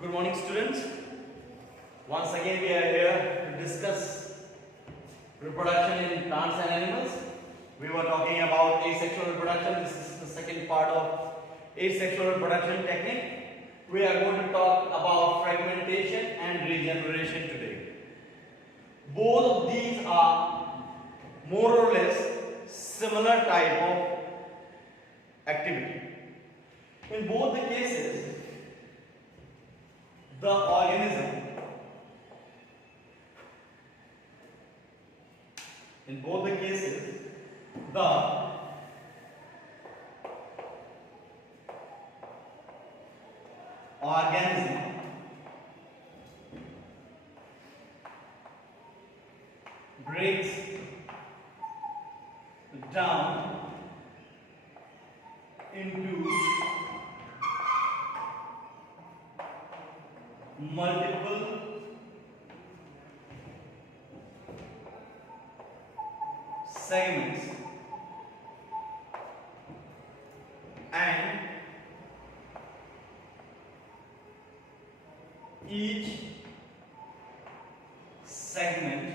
Good morning, students. Once again we are here to discuss reproduction in plants and animals. We were talking about asexual reproduction. This is the second part of asexual reproduction technique. We are going to talk about fragmentation and regeneration today. Both of these are more or less similar type of activity. In both the cases, the organism, in both the cases, the organism breaks down into multiple segments and each segment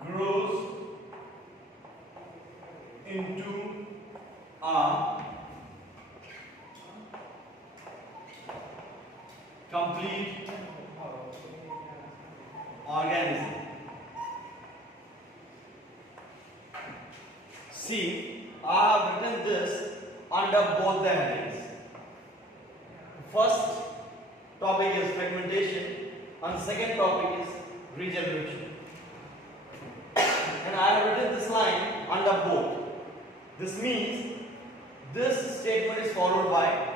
grows into a complete organism. See, I have written this under both the headings. First topic is fragmentation and second topic is regeneration. And I have written this line under both. This means this statement is followed by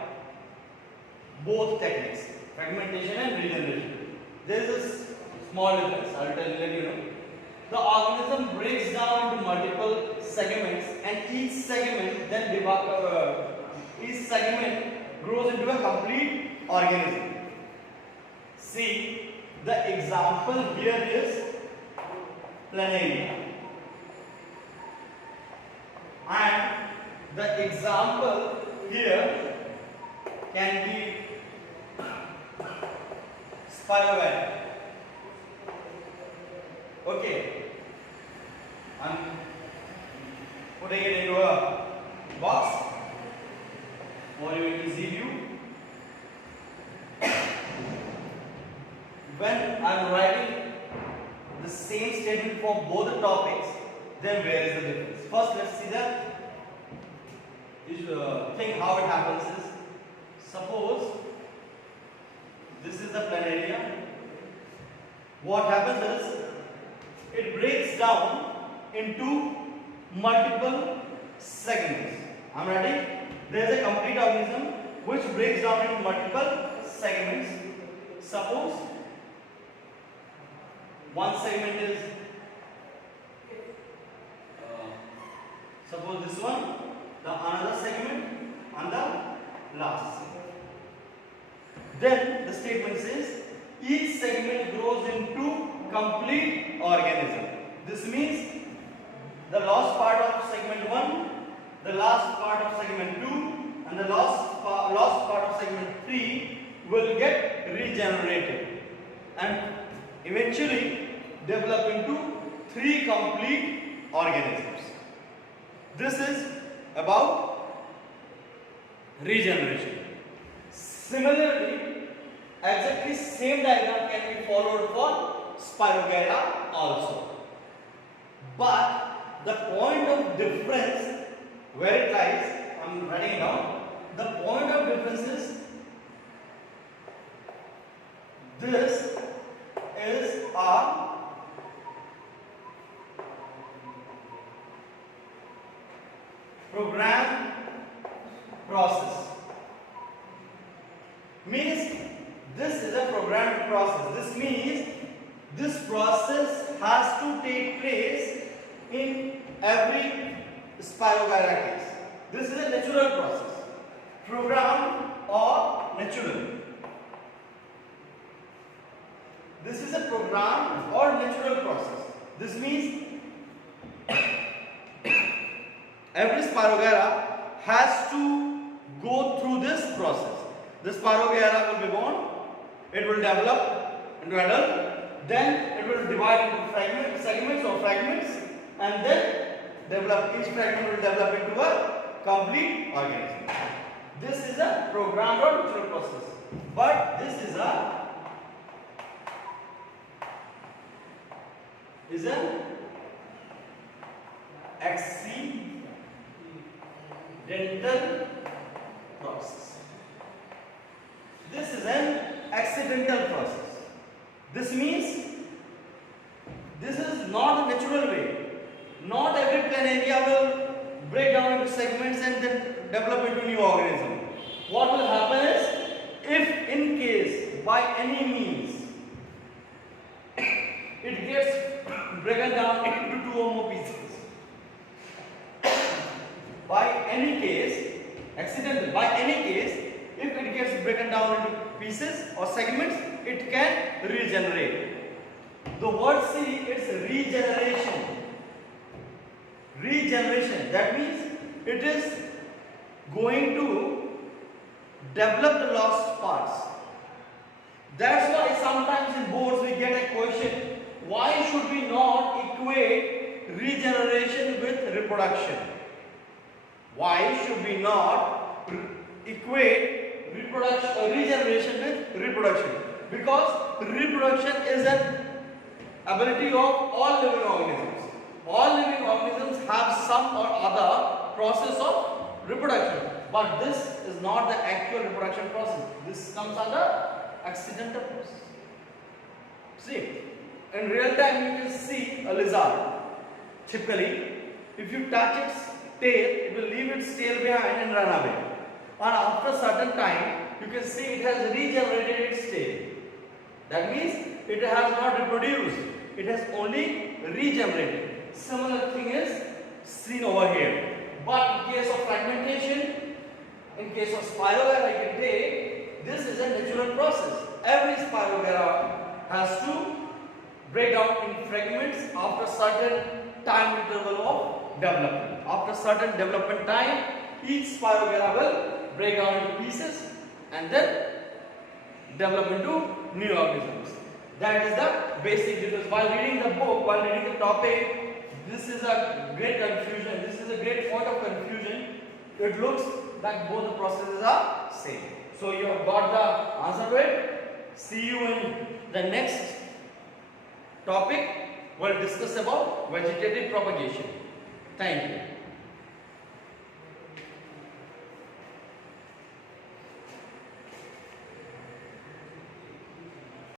both techniques, fragmentation and regeneration. There is a small difference. I will let you know. The organism breaks down into multiple segments, and each segment grows into a complete organism. See, the example here is planaria, and the example here can be spirogyra. Okay, I'm putting it into a box for your easy view. When I'm writing the same statement for both the topics, then where is the difference? First, let's see the thing how it happens is, suppose this is the planaria. What happens is, it breaks down into multiple segments. I'm ready? There is a complete organism which breaks down into multiple segments. Suppose one segment is, suppose this one, the another segment, and the last segment. Then the statement says each segment grows into complete organism. This means the last part of segment 1, the last part of segment 2, and the last part of segment 3 will get regenerated and eventually develop into 3 complete organisms. This is about regeneration. Similarly, exactly same diagram can be followed for spirogyra also. But the point of difference, where it lies, I am writing it down. The point of difference is, this is a program process. Means this is a programmed process. This means this process has to take place in every spirogyra case. This is a natural process, programmed or natural. This is a programmed or natural process. This means every spirogyra has to go through this process. This Spirogyra will be born, it will develop into adult, then it will divide into segments, and then each fragment will develop into a complete organism. This is a programmed or natural process, but this is an accidental process. This is an accidental process. This means this is not a natural way. Not every planaria will break down into segments and then develop into new organism. What will happen is, if in case by any means it gets broken down into 2 or more pieces, by any case, if it gets broken down into pieces or segments, it can regenerate. The word C is regeneration. Regeneration, that means it is going to develop the lost parts. That's why sometimes in boards we get a question, why should we not equate regeneration with reproduction? Why should we not equate regeneration with reproduction? Because reproduction is an ability of all living organisms. All living organisms have some or other process of reproduction, but this is not the actual reproduction process. This comes under accidental process. See, in real time you can see a lizard. Typically, if you touch its tail, it will leave its tail behind and run away. And after a certain time, you can see it has regenerated its tail. That means it has not reproduced. It has only regenerated. Similar thing is seen over here. But in case of fragmentation, in case of Spirogyra, I can take, this is a natural process. Every Spirogyra has to break down in fragments after certain time interval of development. After certain development time, each Spirogyra will break down into pieces and then develop into new organisms. That is the basic difference. While reading the book, while reading the topic, this is a great confusion. This is a great point of confusion. It looks like both the processes are same. So you have got the answer to it. See you in the next topic. We'll discuss about vegetative propagation. Thank you.